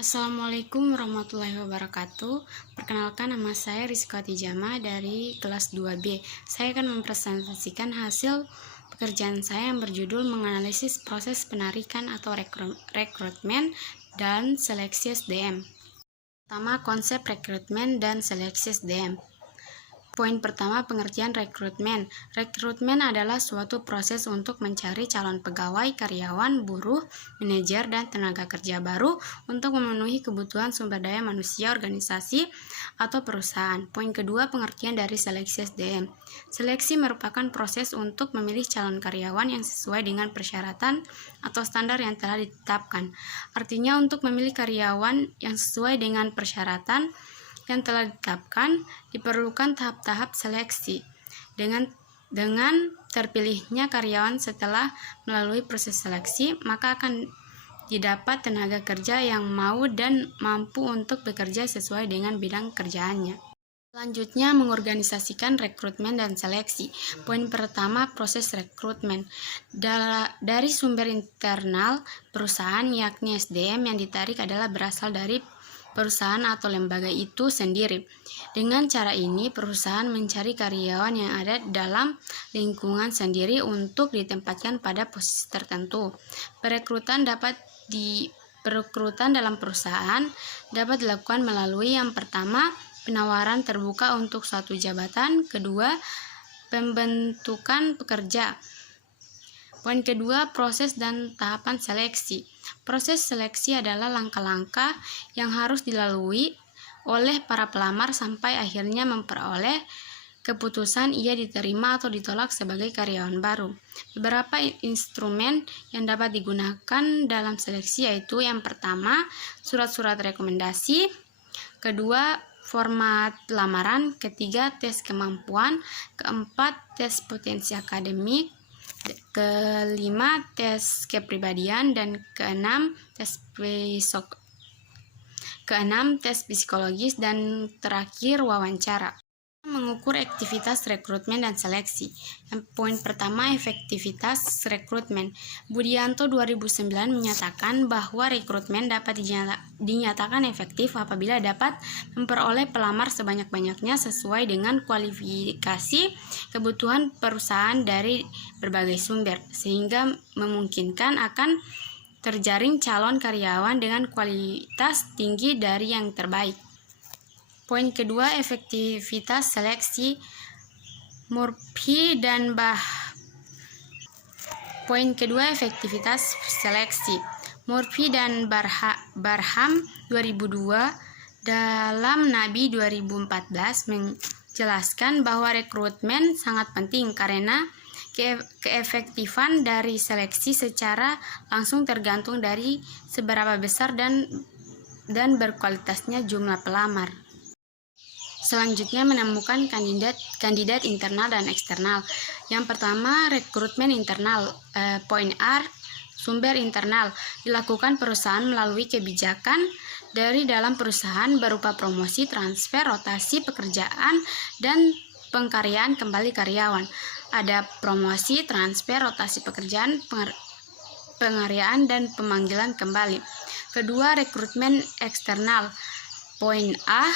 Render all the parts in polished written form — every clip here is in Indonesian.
Assalamualaikum warahmatullahi wabarakatuh. Perkenalkan, nama saya Rizkwati Jama dari kelas 2B. Saya akan mempresentasikan hasil pekerjaan saya yang berjudul menganalisis proses penarikan atau rekrutmen dan seleksi SDM. Pertama, konsep rekrutmen dan seleksi SDM. Poin pertama, pengertian rekrutmen. Rekrutmen adalah suatu proses untuk mencari calon pegawai, karyawan, buruh, manajer, dan tenaga kerja baru untuk memenuhi kebutuhan sumber daya manusia, organisasi, atau perusahaan. Poin kedua, pengertian dari seleksi SDM. Seleksi merupakan proses untuk memilih calon karyawan yang sesuai dengan persyaratan atau standar yang telah ditetapkan. Artinya, untuk memilih karyawan yang sesuai dengan persyaratan yang telah ditetapkan, diperlukan tahap-tahap seleksi. Dengan terpilihnya karyawan setelah melalui proses seleksi, maka akan didapat tenaga kerja yang mau dan mampu untuk bekerja sesuai dengan bidang kerjaannya. Selanjutnya, mengorganisasikan rekrutmen dan seleksi. Poin pertama, proses rekrutmen. Dari sumber internal perusahaan, yakni SDM yang ditarik adalah berasal dari perusahaan atau lembaga itu sendiri. Dengan cara ini, perusahaan mencari karyawan yang ada dalam lingkungan sendiri untuk ditempatkan pada posisi tertentu. Perekrutan dalam perusahaan dapat dilakukan melalui yang pertama, penawaran terbuka untuk suatu jabatan, kedua, pembentukan pekerja. Poin kedua, proses dan tahapan seleksi. Proses seleksi adalah langkah-langkah yang harus dilalui oleh para pelamar sampai akhirnya memperoleh keputusan ia diterima atau ditolak sebagai karyawan baru. Beberapa instrumen yang dapat digunakan dalam seleksi yaitu yang pertama, surat-surat rekomendasi, kedua, format lamaran, ketiga, tes kemampuan, keempat, tes potensi akademik, kelima, tes kepribadian, dan keenam, tes psikologis, dan terakhir, wawancara. Mengukur aktivitas rekrutmen dan seleksi. Poin pertama, efektivitas rekrutmen. Budianto 2009 menyatakan bahwa rekrutmen dapat dinyatakan efektif apabila dapat memperoleh pelamar sebanyak-banyaknya sesuai dengan kualifikasi kebutuhan perusahaan dari berbagai sumber, sehingga memungkinkan akan terjaring calon karyawan dengan kualitas tinggi dari yang terbaik. Poin kedua, efektivitas seleksi. Murphy dan Barham 2002 dalam Nabi 2014 menjelaskan bahwa rekrutmen sangat penting karena keefektifan dari seleksi secara langsung tergantung dari seberapa besar dan berkualitasnya jumlah pelamar. Selanjutnya, menemukan kandidat internal dan eksternal. Yang pertama, rekrutmen internal. Poin A, sumber internal. Dilakukan perusahaan melalui kebijakan dari dalam perusahaan berupa promosi, transfer, rotasi pekerjaan, dan pengkaryaan kembali karyawan. Ada promosi, transfer, rotasi pekerjaan, pengaryaan, dan pemanggilan kembali. Kedua, rekrutmen eksternal. Poin A,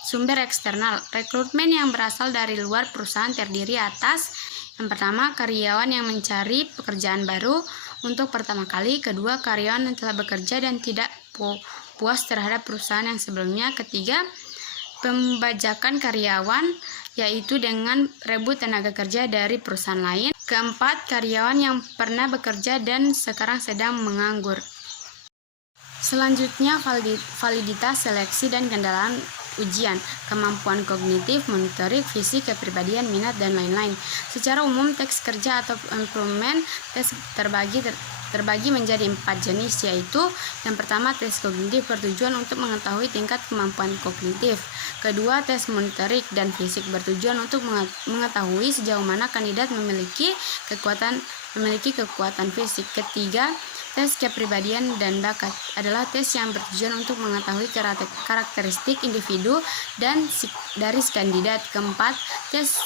sumber eksternal. Rekrutmen yang berasal dari luar perusahaan terdiri atas yang pertama, karyawan yang mencari pekerjaan baru untuk pertama kali, kedua, karyawan yang telah bekerja dan tidak puas terhadap perusahaan yang sebelumnya, ketiga, pembajakan karyawan yaitu dengan rebut tenaga kerja dari perusahaan lain, keempat, karyawan yang pernah bekerja dan sekarang sedang menganggur. Selanjutnya, validitas seleksi dan kendala ujian, kemampuan kognitif, motorik, fisik, kepribadian, minat, dan lain-lain. Secara umum, tes kerja atau employment tes terbagi menjadi 4 jenis, yaitu yang pertama, tes kognitif bertujuan untuk mengetahui tingkat kemampuan kognitif. Kedua, tes motorik dan fisik bertujuan untuk mengetahui sejauh mana kandidat memiliki kekuatan fisik. Ketiga, tes kepribadian dan bakat adalah tes yang bertujuan untuk mengetahui karakteristik individu dan dari kandidat. Keempat, tes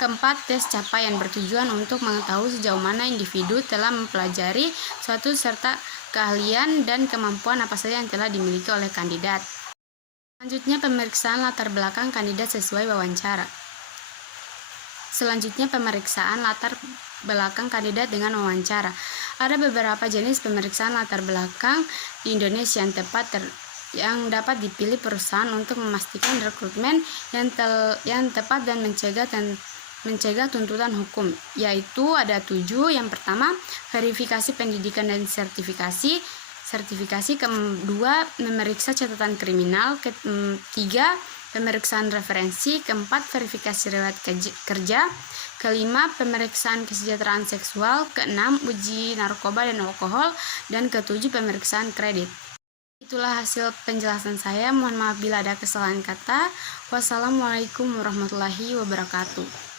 Keempat, tes capaian bertujuan untuk mengetahui sejauh mana individu telah mempelajari suatu serta keahlian dan kemampuan apa saja yang telah dimiliki oleh kandidat. Selanjutnya, pemeriksaan latar belakang kandidat sesuai wawancara. Selanjutnya, pemeriksaan latar belakang kandidat dengan wawancara. Ada beberapa jenis pemeriksaan latar belakang di Indonesia yang dapat dipilih perusahaan untuk memastikan rekrutmen yang tepat dan mencegah tuntutan hukum, yaitu ada 7. Yang pertama, verifikasi pendidikan dan sertifikasi. Kedua, memeriksa catatan kriminal. Ketiga, pemeriksaan referensi. Keempat, verifikasi riwayat kerja. Kelima, pemeriksaan kesejahteraan seksual. Keenam, uji narkoba dan alkohol. Dan ketujuh, pemeriksaan kredit. Itulah hasil penjelasan saya. Mohon maaf bila ada kesalahan kata. Wassalamualaikum warahmatullahi wabarakatuh.